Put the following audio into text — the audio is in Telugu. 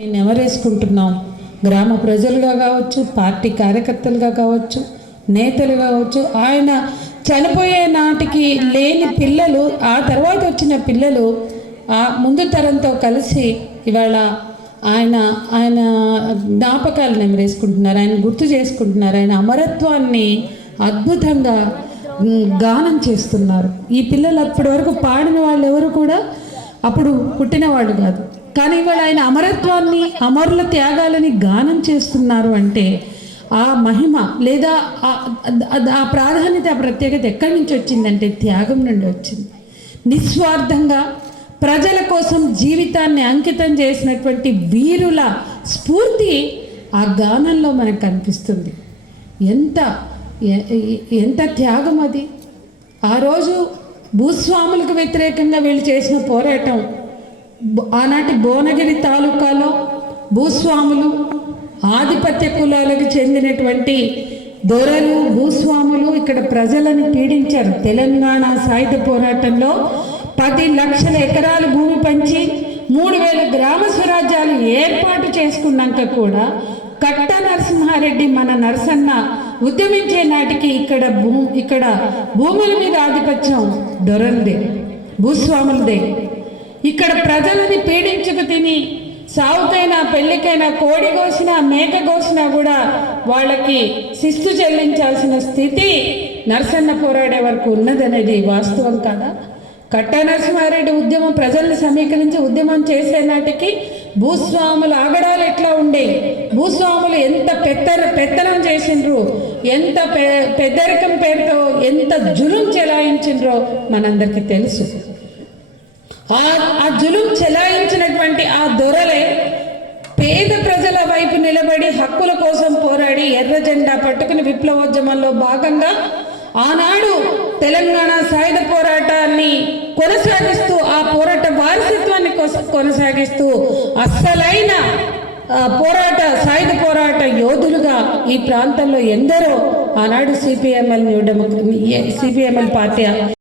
నేను ఎవరేసుకుంటున్నాం గ్రామ ప్రజలుగా కావచ్చు, పార్టీ కార్యకర్తలుగా కావచ్చు, నేతలుగా కావచ్చు. ఆయన చనిపోయే నాటికి లేని పిల్లలు, ఆ తర్వాత వచ్చిన పిల్లలు ఆ ముందు తరంతో కలిసి ఇవాళ ఆయన ఆయన జ్ఞాపకాలు నెమరేసుకుంటున్నారు, ఆయన గుర్తు చేసుకుంటున్నారు, ఆయన అమరత్వాన్ని అద్భుతంగా గానం చేస్తున్నారు. ఈ పిల్లలు అప్పటి వరకు పాడిన వాళ్ళు ఎవరు కూడా అప్పుడు పుట్టిన వాళ్ళు కాదు, కానీ ఇవాళ ఆయన అమరత్వాన్ని, అమరుల త్యాగాలని గానం చేస్తున్నారు అంటే ఆ మహిమ లేదా ఆ ప్రాధాన్యత, ఆ ప్రత్యేకత ఎక్కడి నుంచి వచ్చిందంటే త్యాగం నుండి వచ్చింది. నిస్వార్థంగా ప్రజల కోసం జీవితాన్ని అంకితం చేసినటువంటి వీరుల స్ఫూర్తి ఆ గానంలో మనకు కనిపిస్తుంది. ఎంత త్యాగం అది! ఆ రోజు భూస్వాములకు వ్యతిరేకంగా వీళ్ళు చేసిన పోరాటం, ఆనాటి భువనగిరి తాలూకాలో భూస్వాములు, ఆధిపత్య కులాలకు చెందినటువంటి దొరలు, భూస్వాములు ఇక్కడ ప్రజలను పీడించారు. తెలంగాణ సాయుధ పోరాటంలో 10 లక్షల ఎకరాలు భూమి పంచి 3000 గ్రామ స్వరాజ్యాలు ఏర్పాటు చేసుకున్నాక కూడా కట్ట నరసింహారెడ్డి మన నరసన్న ఉద్యమించే నాటికి ఇక్కడ భూముల మీద ఆధిపత్యం దొరలదే, భూస్వాములదే. ఇక్కడ ప్రజలని పీడించుకు తిని సావుకైనా పెళ్ళికైనా కోడి కోసినా మేక కోసినా కూడా వాళ్ళకి శిస్తు చెల్లించాల్సిన స్థితి నరసన్న పోరాడే వరకు ఉన్నదనేది వాస్తవం కాదా? కట్టా నరసింహారెడ్డి ఉద్యమం ప్రజల్ని సమీకరించి ఉద్యమం చేసే నాటికి భూస్వాముల ఆగడాలు ఎట్లా ఉండే, భూస్వాములు ఎంత పెత్తనం చేసిండ్రు, ఎంత పెద్దరికం పేరుతో ఎంత జులుం చెలాయించిండ్రో మనందరికీ తెలుసు. ఆ జులుం చెలాయించినటువంటి ఆ దొరలే పేద ప్రజల వైపు నిలబడి హక్కుల కోసం పోరాడి ఎర్ర జెండా పట్టుకుని విప్లవోద్యమంలో భాగంగా ఆనాడు తెలంగాణ సాయుధ పోరాటాన్ని కొనసాగిస్తూ, ఆ పోరాట వారసత్వాన్ని కొనసాగిస్తూ అస్సలైన సాయుధ పోరాట యోధులుగా ఈ ప్రాంతంలో ఎందరో ఆనాడు సిపిఎంఎల్ పార్టీ